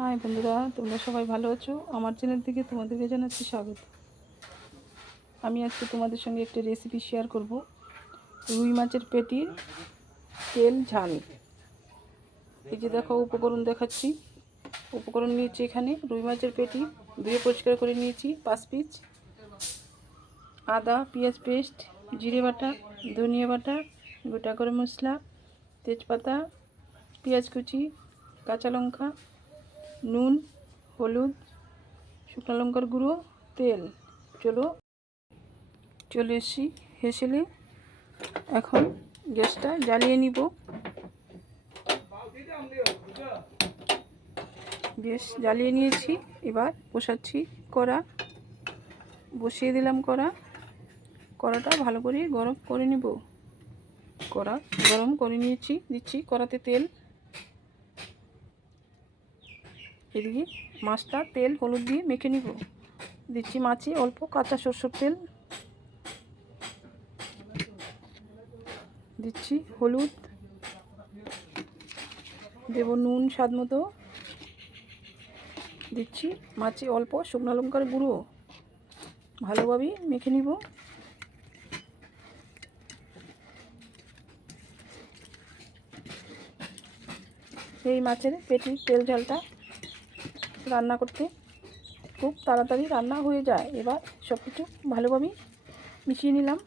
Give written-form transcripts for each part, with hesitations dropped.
High বন্ধুরা, তোমরা সবাই ভালো আছো? আমার চ্যানেল থেকে তোমাদেরকে জানাচ্ছি স্বাগত। আমি আজকে তোমাদের সঙ্গে একটা রেসিপি শেয়ার করব, রুই মাছের পেটির তেল ঝাল। এই যে দেখো, উপকরণ দেখাচ্ছি। উপকরণ নিয়েছি এখানে রুই মাছের পেটি ধুয়ে পরিষ্কার করে নিয়েছি 5 পিস, আদা পেঁয়াজ পেস্ট, জিরে বাটা, ধনিয়া বাটা, গোটা গরম মশলা, তেজপাতা, পেঁয়াজ কুচি, কাঁচা লঙ্কা, নুন, হলুদ, শুকনো লঙ্কার গুঁড়ো, তেল। চলে এসেছি হেসেলে। এখন গ্যাসটা জ্বালিয়ে নিব। গ্যাস জ্বালিয়ে নিয়েছি, এবার বসাচ্ছি কড়া। বসিয়ে দিলাম কড়াটা ভালো করে গরম করে নিব। কড়া গরম করে নিয়েছি, দিচ্ছি কড়াতে তেল। এদিকে মাছটা তেল হলুদ দিয়ে মেখে নিব। দিচ্ছি মাছে অল্প কাঁচা সরষের তেল, দিচ্ছি হলুদ, দেব নুন স্বাদ মতো, দিচ্ছি মাছে অল্প শুকনো লঙ্কার গুঁড়ো। ভালোভাবে মেখে নিব। এই মাছের পেটির তেল ঝালটা রান্না করতে খুব তাড়াতাড়ি রান্না হয়ে যায়। এবার সব কিছু ভালোভাবে মিশিয়ে নিলাম।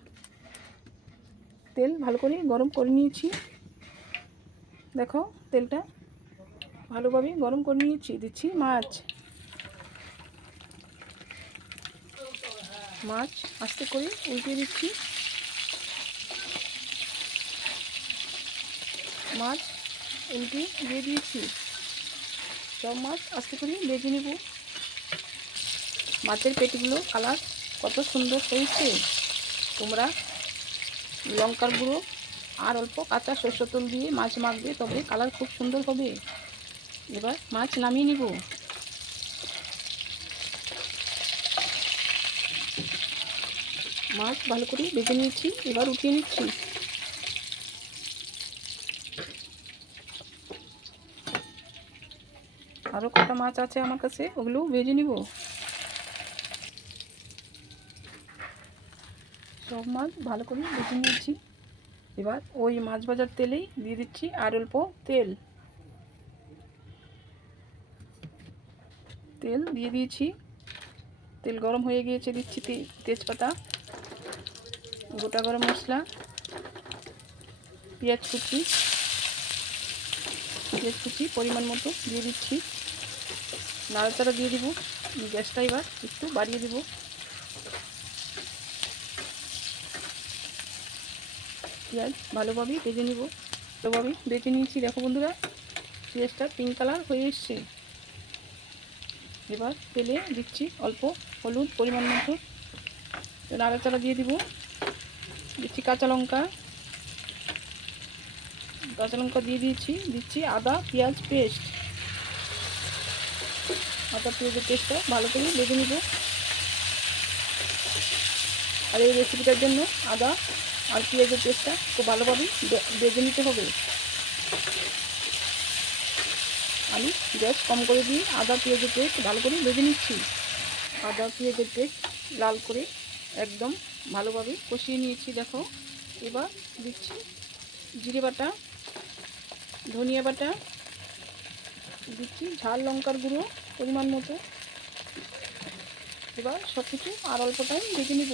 তেল ভালো করে গরম করে নিয়েছি। দেখো, তেলটা ভালোভাবে গরম করে নিয়েছি। দিচ্ছি মাছ আস্তে করে উল্টে দিচ্ছি। মাছ উল্টে দিয়ে দিয়েছি। সব মাছ আস্তে করে ভেজে নেব। মাছের পেটিগুলো কালার কত সুন্দর হয়েছে। তোমরা লঙ্কার গুঁড়ো আর অল্প কাঁচা সরষের তেল দিয়ে মাছ মাখবে, তবে কালার খুব সুন্দর হবে। এবার মাছ নামিয়ে নিব। মাছ ভালো করে ভেজে নিয়েছি, এবার উঠিয়ে নিচ্ছি। আরও কটা মাছ আছে আমার কাছে, ওগুলো ভেজে নিব। সব মাছ ভালো করে ভেজে নিয়েছি। এবার ওই মাছ ভাজার তেলেই দিয়ে দিচ্ছি আর অল্প তেল দিয়ে দিয়েছি। তেল গরম হয়ে গিয়েছে, দিচ্ছি তেজপাতা, গোটা গরম মশলা, পেঁয়াজ কুচি পরিমাণ মতো দিয়ে দিচ্ছি। নাড়াচাড়া দিয়ে দিব। গ্যাসটা এবার একটু বাড়িয়ে দিব। পেঁয়াজ ভালোভাবে ভেজে নিব। ভালোভাবে ভেজে নিয়েছি। দেখো বন্ধুরা, পেঁয়াজটা পিঙ্ক কালার হয়ে এসছে। এবার তেলে দিচ্ছি অল্প হলুদ পরিমাণ মতো, নাড়াচাড়া দিয়ে দিব। দিচ্ছি কাঁচা লঙ্কা দিয়ে দিচ্ছি আদা পেঁয়াজের পেস্টটা ভালো করে ভেজে নিব। আর এই রেসিপিটার জন্য আদা আর পেঁয়াজের পেস্টটা খুব ভালোভাবে ভেজে নিতে হবে। আমি গ্যাস কম করে দিয়ে আদা পেঁয়াজের পেস্ট ভালো করে ভেজে নিচ্ছি। আদা পেঁয়াজের পেস্ট লাল করে একদম ভালোভাবে কষিয়ে নিয়েছি। দেখো, এবার দিচ্ছি জিরে বাটা, ধনিয়া বাটা, দিচ্ছি ঝাল লঙ্কার গুঁড়ো পরিমাণ মতো। এবার সব কিছু আর অল্প টাইম ভেজে নিব।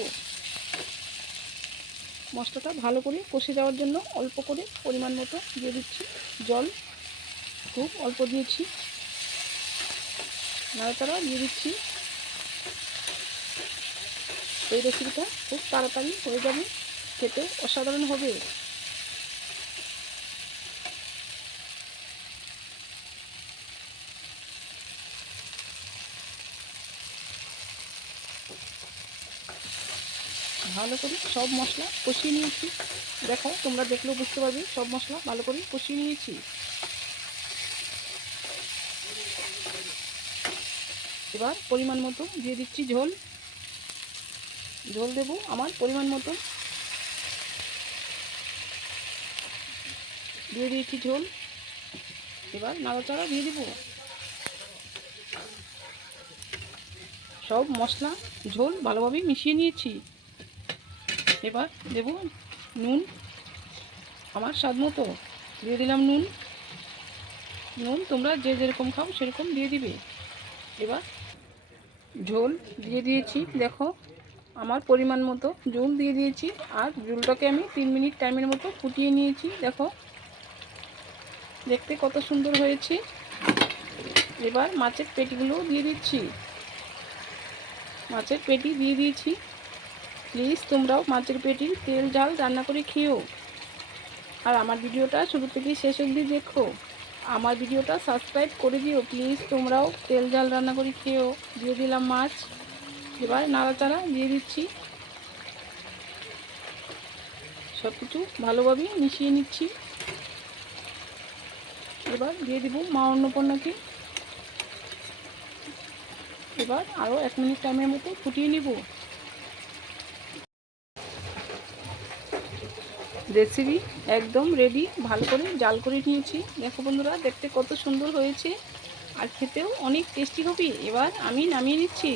মশলাটা ভালো করে কষে যাওয়ার জন্য অল্প করে পরিমাণ মতো দিয়ে দিচ্ছি জল। খুব অল্প দিয়েছি। নাড়াচাড়া দিয়ে দিচ্ছি। এই রেসিপিটা খুব তাড়াতাড়ি হয়ে যাবে, খেতে অসাধারণ হবে। ভালো করে সব মশলা কষিয়ে নিয়েছি। দেখো, তোমরা দেখলেও বুঝতে পারবে সব মশলা ভালো করে কষিয়ে নিয়েছি। এবার পরিমাণ মতো দিয়ে দিচ্ছি ঝোল দেবো আমার পরিমাণ মতো। দিয়ে দিয়েছি ঝোল। এবার নাড়াচাড়া দিয়ে দেবো। সব মশলা ঝোল ভালোভাবে মিশিয়ে নিয়েছি। এবার দেব নুন, আমার স্বাদ মতো দিয়ে দিলাম নুন। তোমরা যে যেরকম খাও সেরকম দিয়ে দিবে। এবার ঝোল দিয়ে দিয়েছি, দেখো আমার পরিমাণ মতো ঝোল দিয়ে দিয়েছি। আর ঝোলটাকে আমি 3 মিনিট টাইমের মতো ফুটিয়ে নিয়েছি। দেখো দেখতে কত সুন্দর হয়েছে। এবার মাছের পেটিগুলো দিয়ে দিচ্ছি। মাছের পেটি দিয়ে দিয়েছি। প্লিজ তোমরাও মাছের পেটির তেল ঝাল রান্না করে খেও। আর আমার ভিডিওটা শুরু থেকে শেষ অবধি দেখো। আমার ভিডিওটা সাবস্ক্রাইব করে দিও প্লিজ। তোমরাও তেল ঝাল রান্না করে খেও। দিয়ে দিলাম মাছ। এবার নাড়াচাড়া দিয়ে দিচ্ছি। সব কিছু ভালোভাবে মিশিয়ে নিচ্ছি। এবার দিয়ে দিব মা অন্নপূর্ণাকে। এবার আরও 1 মিনিট টাইমের মতো ফুটিয়ে নিব। রেসিপি একদম রেডি। ভালো করে জাল করে নিয়েছি। দেখো বন্ধুরা দেখতে কত সুন্দর হয়েছে আর খেতেও অনেক টেস্টি হবে। এবার আমি নামিয়ে নিচ্ছি।